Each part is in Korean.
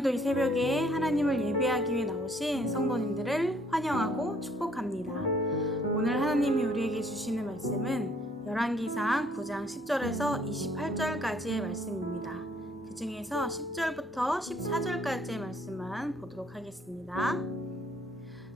오늘도 이 새벽에 하나님을 예배하기 위해 나오신 성도님들을 환영하고 축복합니다. 오늘 하나님이 우리에게 주시는 말씀은 열왕기상 9장 10절에서 28절까지의 말씀입니다. 그 중에서 10절부터 14절까지의 말씀만 보도록 하겠습니다.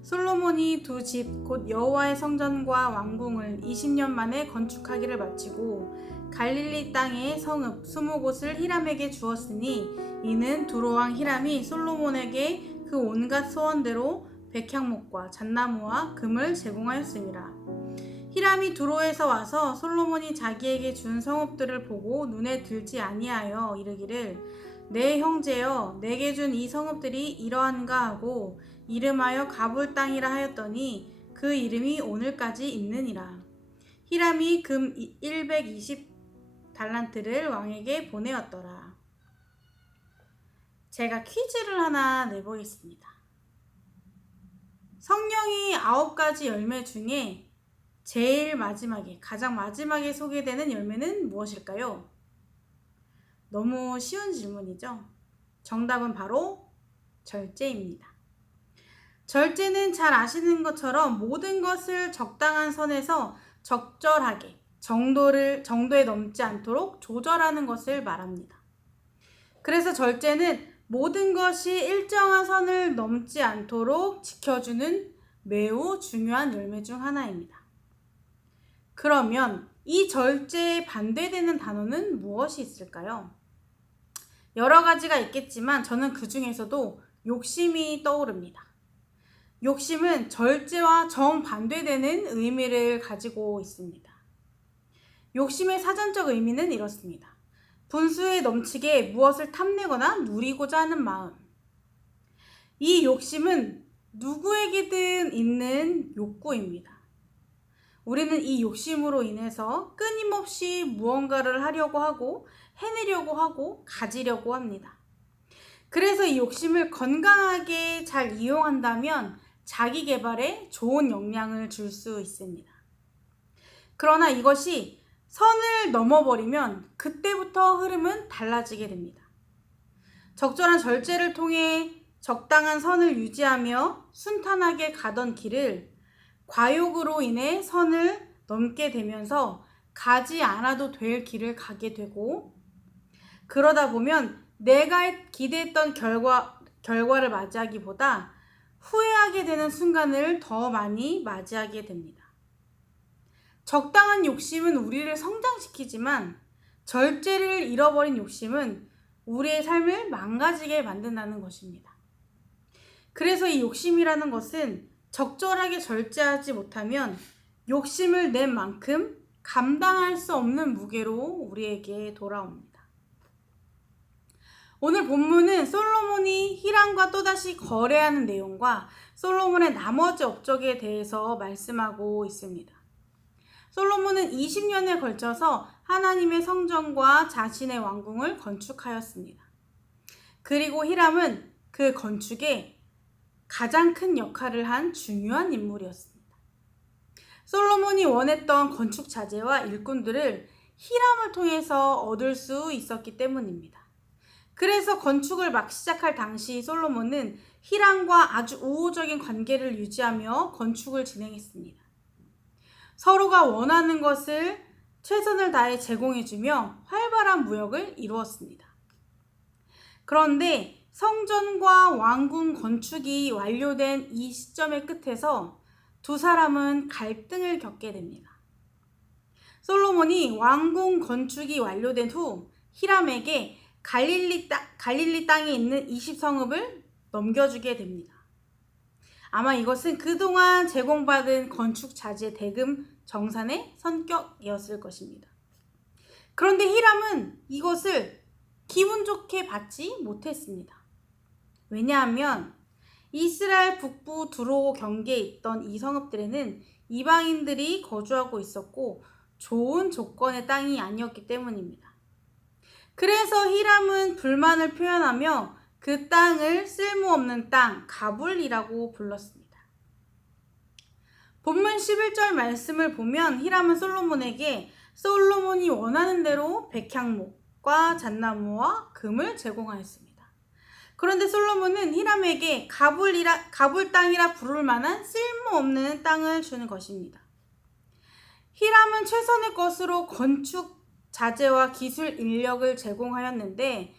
솔로몬이 두 집 곧 여호와의 성전과 왕궁을 20년 만에 건축하기를 마치고 갈릴리 땅의 성읍 20곳을 히람에게 주었으니 이는 두로왕 히람이 솔로몬에게 그 온갖 소원대로 백향목과 잣나무와 금을 제공하였습니다. 히람이 두로에서 와서 솔로몬이 자기에게 준 성읍들을 보고 눈에 들지 아니하여 이르기를 내 형제여 내게 준 이 성읍들이 이러한가 하고 이름하여 가불 땅이라 하였더니 그 이름이 오늘까지 있느니라. 히람이 금 120달란트를 왕에게 보내었더라. 제가 퀴즈를 하나 내보겠습니다. 성령이 9가지 열매 중에 제일 마지막에, 가장 마지막에 소개되는 열매는 무엇일까요? 너무 쉬운 질문이죠? 정답은 바로 절제입니다. 절제는 잘 아시는 것처럼 모든 것을 적당한 선에서 적절하게 정도에 넘지 않도록 조절하는 것을 말합니다. 그래서 절제는 모든 것이 일정한 선을 넘지 않도록 지켜주는 매우 중요한 열매 중 하나입니다. 그러면 이 절제에 반대되는 단어는 무엇이 있을까요? 여러 가지가 있겠지만 저는 그 중에서도 욕심이 떠오릅니다. 욕심은 절제와 정반대되는 의미를 가지고 있습니다. 욕심의 사전적 의미는 이렇습니다. 분수에 넘치게 무엇을 탐내거나 누리고자 하는 마음. 이 욕심은 누구에게든 있는 욕구입니다. 우리는 이 욕심으로 인해서 끊임없이 무언가를 하려고 하고 해내려고 하고 가지려고 합니다. 그래서 이 욕심을 건강하게 잘 이용한다면 자기 개발에 좋은 영향을 줄 수 있습니다. 그러나 이것이 선을 넘어버리면 그때부터 흐름은 달라지게 됩니다. 적절한 절제를 통해 적당한 선을 유지하며 순탄하게 가던 길을 과욕으로 인해 선을 넘게 되면서 가지 않아도 될 길을 가게 되고, 그러다 보면 내가 기대했던 결과를 맞이하기보다 후회하게 되는 순간을 더 많이 맞이하게 됩니다. 적당한 욕심은 우리를 성장시키지만 절제를 잃어버린 욕심은 우리의 삶을 망가지게 만든다는 것입니다. 그래서 이 욕심이라는 것은 적절하게 절제하지 못하면 욕심을 낸 만큼 감당할 수 없는 무게로 우리에게 돌아옵니다. 오늘 본문은 솔로몬이 히람과 또다시 거래하는 내용과 솔로몬의 나머지 업적에 대해서 말씀하고 있습니다. 솔로몬은 20년에 걸쳐서 하나님의 성전과 자신의 왕궁을 건축하였습니다. 그리고 히람은 그 건축에 가장 큰 역할을 한 중요한 인물이었습니다. 솔로몬이 원했던 건축 자재와 일꾼들을 히람을 통해서 얻을 수 있었기 때문입니다. 그래서 건축을 막 시작할 당시 솔로몬은 히람과 아주 우호적인 관계를 유지하며 건축을 진행했습니다. 서로가 원하는 것을 최선을 다해 제공해주며 활발한 무역을 이루었습니다. 그런데 성전과 왕궁 건축이 완료된 이 시점의 끝에서 두 사람은 갈등을 겪게 됩니다. 솔로몬이 왕궁 건축이 완료된 후 히람에게 갈릴리 땅에 있는 20성읍을 넘겨주게 됩니다. 아마 이것은 그동안 제공받은 건축 자재 대금 정산의 성격이었을 것입니다. 그런데 히람은 이것을 기분 좋게 받지 못했습니다. 왜냐하면 이스라엘 북부 두로 경계에 있던 이 성읍들에는 이방인들이 거주하고 있었고 좋은 조건의 땅이 아니었기 때문입니다. 그래서 히람은 불만을 표현하며 그 땅을 쓸모없는 땅, 가불이라고 불렀습니다. 본문 11절 말씀을 보면 히람은 솔로몬에게 솔로몬이 원하는 대로 백향목과 잣나무와 금을 제공하였습니다. 그런데 솔로몬은 히람에게 가불 땅이라 부를 만한 쓸모없는 땅을 주는 것입니다. 히람은 최선의 것으로 건축 자재와 기술 인력을 제공하였는데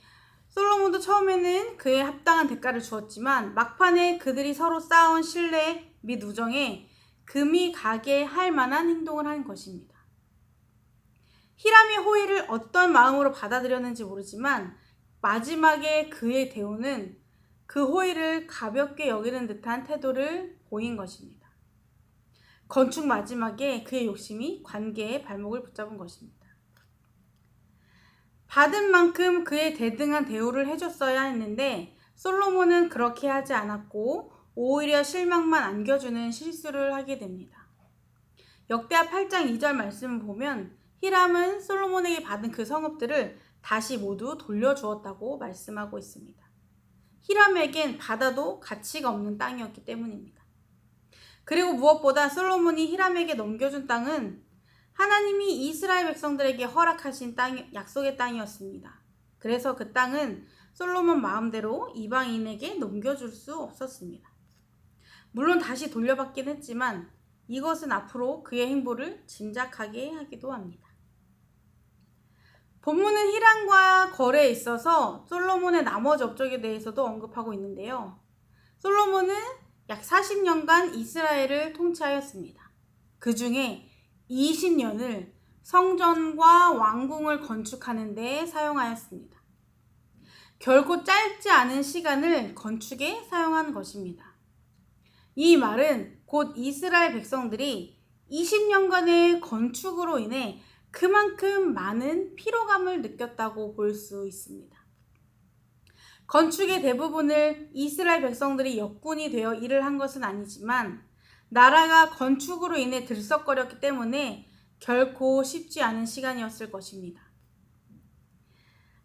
솔로몬도 처음에는 그에 합당한 대가를 주었지만 막판에 그들이 서로 쌓아온 신뢰 및 우정에 금이 가게 할 만한 행동을 한 것입니다. 히람이 호의를 어떤 마음으로 받아들였는지 모르지만 마지막에 그의 대우는 그 호의를 가볍게 여기는 듯한 태도를 보인 것입니다. 건축 마지막에 그의 욕심이 관계의 발목을 붙잡은 것입니다. 받은 만큼 그에 대등한 대우를 해줬어야 했는데 솔로몬은 그렇게 하지 않았고 오히려 실망만 안겨주는 실수를 하게 됩니다. 역대하 8장 2절 말씀을 보면 히람은 솔로몬에게 받은 그 성읍들을 다시 모두 돌려주었다고 말씀하고 있습니다. 히람에겐 받아도 가치가 없는 땅이었기 때문입니다. 그리고 무엇보다 솔로몬이 히람에게 넘겨준 땅은 하나님이 이스라엘 백성들에게 허락하신 약속의 땅이었습니다. 그래서 그 땅은 솔로몬 마음대로 이방인에게 넘겨줄 수 없었습니다. 물론 다시 돌려받긴 했지만 이것은 앞으로 그의 행보를 짐작하게 하기도 합니다. 본문은 히람과 거래에 있어서 솔로몬의 나머지 업적에 대해서도 언급하고 있는데요. 솔로몬은 약 40년간 이스라엘을 통치하였습니다. 그 중에 20년을 성전과 왕궁을 건축하는 데 사용하였습니다. 결코 짧지 않은 시간을 건축에 사용한 것입니다. 이 말은 곧 이스라엘 백성들이 20년간의 건축으로 인해 그만큼 많은 피로감을 느꼈다고 볼 수 있습니다. 건축의 대부분을 이스라엘 백성들이 역군이 되어 일을 한 것은 아니지만 나라가 건축으로 인해 들썩거렸기 때문에 결코 쉽지 않은 시간이었을 것입니다.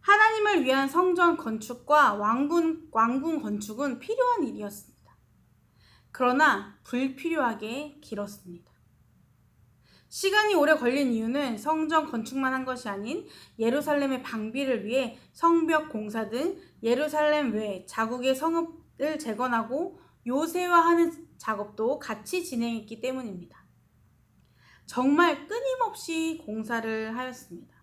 하나님을 위한 성전 건축과 왕궁 건축은 필요한 일이었습니다. 그러나 불필요하게 길었습니다. 시간이 오래 걸린 이유는 성전 건축만 한 것이 아닌 예루살렘의 방비를 위해 성벽 공사 등 예루살렘 외 자국의 성읍을 재건하고 요새화하는 작업도 같이 진행했기 때문입니다. 정말 끊임없이 공사를 하였습니다.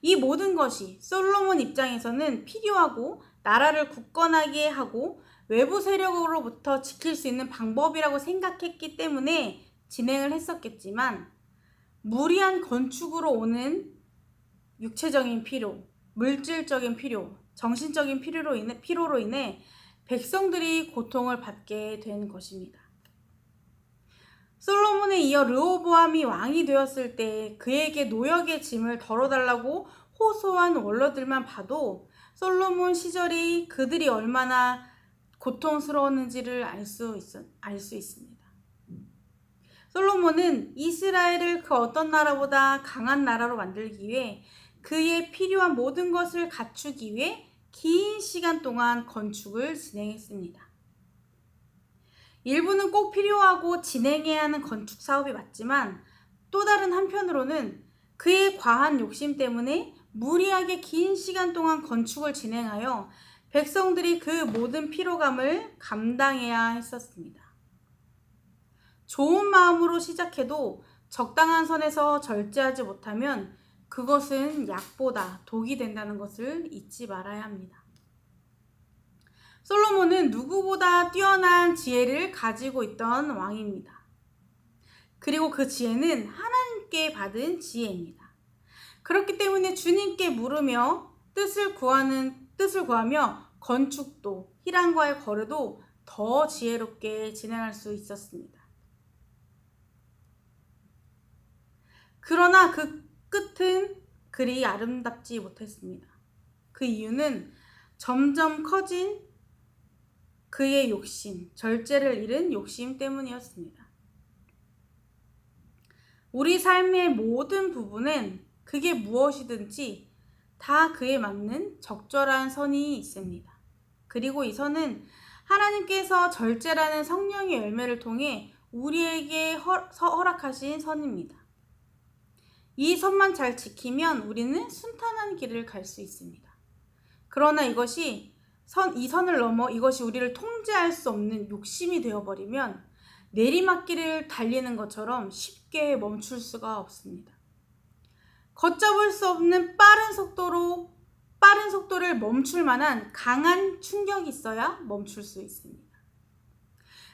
이 모든 것이 솔로몬 입장에서는 필요하고 나라를 굳건하게 하고 외부 세력으로부터 지킬 수 있는 방법이라고 생각했기 때문에 진행을 했었겠지만 무리한 건축으로 오는 육체적인 피로, 물질적인 피로, 정신적인 피로로 인해 백성들이 고통을 받게 된 것입니다. 솔로몬에 이어 르호보암이 왕이 되었을 때 그에게 노역의 짐을 덜어달라고 호소한 원로들만 봐도 솔로몬 시절이 그들이 얼마나 고통스러웠는지를 알 수 있습니다. 솔로몬은 이스라엘을 그 어떤 나라보다 강한 나라로 만들기 위해 그의 필요한 모든 것을 갖추기 위해 긴 시간 동안 건축을 진행했습니다. 일부는 꼭 필요하고 진행해야 하는 건축 사업이 맞지만 또 다른 한편으로는 그의 과한 욕심 때문에 무리하게 긴 시간 동안 건축을 진행하여 백성들이 그 모든 피로감을 감당해야 했었습니다. 좋은 마음으로 시작해도 적당한 선에서 절제하지 못하면 그것은 약보다 독이 된다는 것을 잊지 말아야 합니다. 솔로몬은 누구보다 뛰어난 지혜를 가지고 있던 왕입니다. 그리고 그 지혜는 하나님께 받은 지혜입니다. 그렇기 때문에 주님께 물으며 뜻을 구하며 건축도 히람과의 거래도 더 지혜롭게 진행할 수 있었습니다. 그러나 그 끝은 그리 아름답지 못했습니다. 그 이유는 점점 커진 그의 욕심, 절제를 잃은 욕심 때문이었습니다. 우리 삶의 모든 부분은 그게 무엇이든지 다 그에 맞는 적절한 선이 있습니다. 그리고 이 선은 하나님께서 절제라는 성령의 열매를 통해 우리에게 허락하신 선입니다. 이 선만 잘 지키면 우리는 순탄한 길을 갈 수 있습니다. 그러나 이것이 이 선을 넘어 이것이 우리를 통제할 수 없는 욕심이 되어버리면 내리막길을 달리는 것처럼 쉽게 멈출 수가 없습니다. 걷잡을 수 없는 빠른 속도를 멈출 만한 강한 충격이 있어야 멈출 수 있습니다.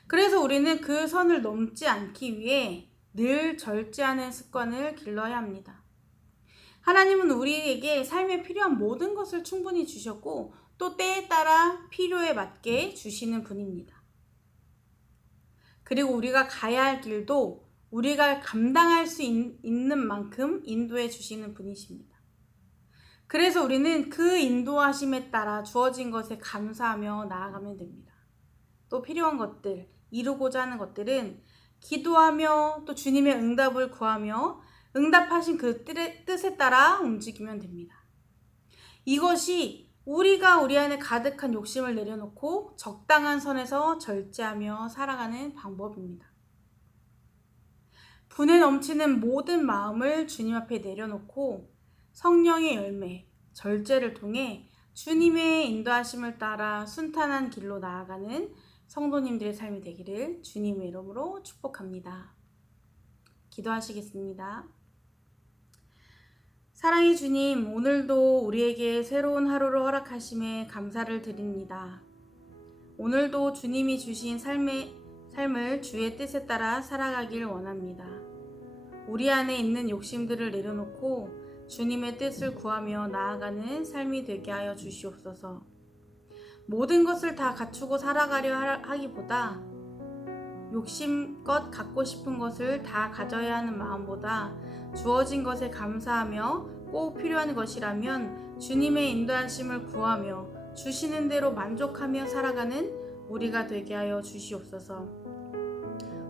그래서 우리는 그 선을 넘지 않기 위해 늘 절제하는 습관을 길러야 합니다. 하나님은 우리에게 삶에 필요한 모든 것을 충분히 주셨고 또 때에 따라 필요에 맞게 주시는 분입니다. 그리고 우리가 가야 할 길도 우리가 감당할 수 있는 만큼 인도해 주시는 분이십니다. 그래서 우리는 그 인도하심에 따라 주어진 것에 감사하며 나아가면 됩니다. 또 필요한 것들, 이루고자 하는 것들은 기도하며 또 주님의 응답을 구하며 응답하신 그 뜻에 따라 움직이면 됩니다. 이것이 우리가 우리 안에 가득한 욕심을 내려놓고 적당한 선에서 절제하며 살아가는 방법입니다. 분에 넘치는 모든 마음을 주님 앞에 내려놓고 성령의 열매, 절제를 통해 주님의 인도하심을 따라 순탄한 길로 나아가는 성도님들의 삶이 되기를 주님의 이름으로 축복합니다. 기도하시겠습니다. 사랑의 주님, 오늘도 우리에게 새로운 하루를 허락하심에 감사를 드립니다. 오늘도 주님이 주신 삶을 주의 뜻에 따라 살아가길 원합니다. 우리 안에 있는 욕심들을 내려놓고 주님의 뜻을 구하며 나아가는 삶이 되게 하여 주시옵소서. 모든 것을 다 갖추고 살아가려 하기보다 욕심껏 갖고 싶은 것을 다 가져야 하는 마음보다 주어진 것에 감사하며 꼭 필요한 것이라면 주님의 인도하심을 구하며 주시는 대로 만족하며 살아가는 우리가 되게 하여 주시옵소서.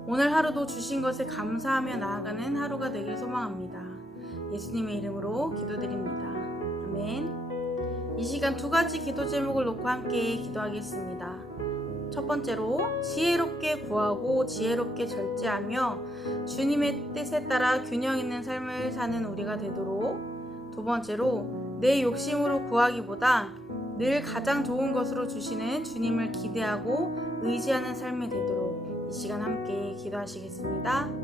오늘 하루도 주신 것에 감사하며 나아가는 하루가 되길 소망합니다. 예수님의 이름으로 기도드립니다. 아멘. 이 시간 두 가지 기도 제목을 놓고 함께 기도하겠습니다. 첫 번째로 지혜롭게 구하고 지혜롭게 절제하며 주님의 뜻에 따라 균형 있는 삶을 사는 우리가 되도록, 두 번째로 내 욕심으로 구하기보다 늘 가장 좋은 것으로 주시는 주님을 기대하고 의지하는 삶이 되도록 이 시간 함께 기도하시겠습니다.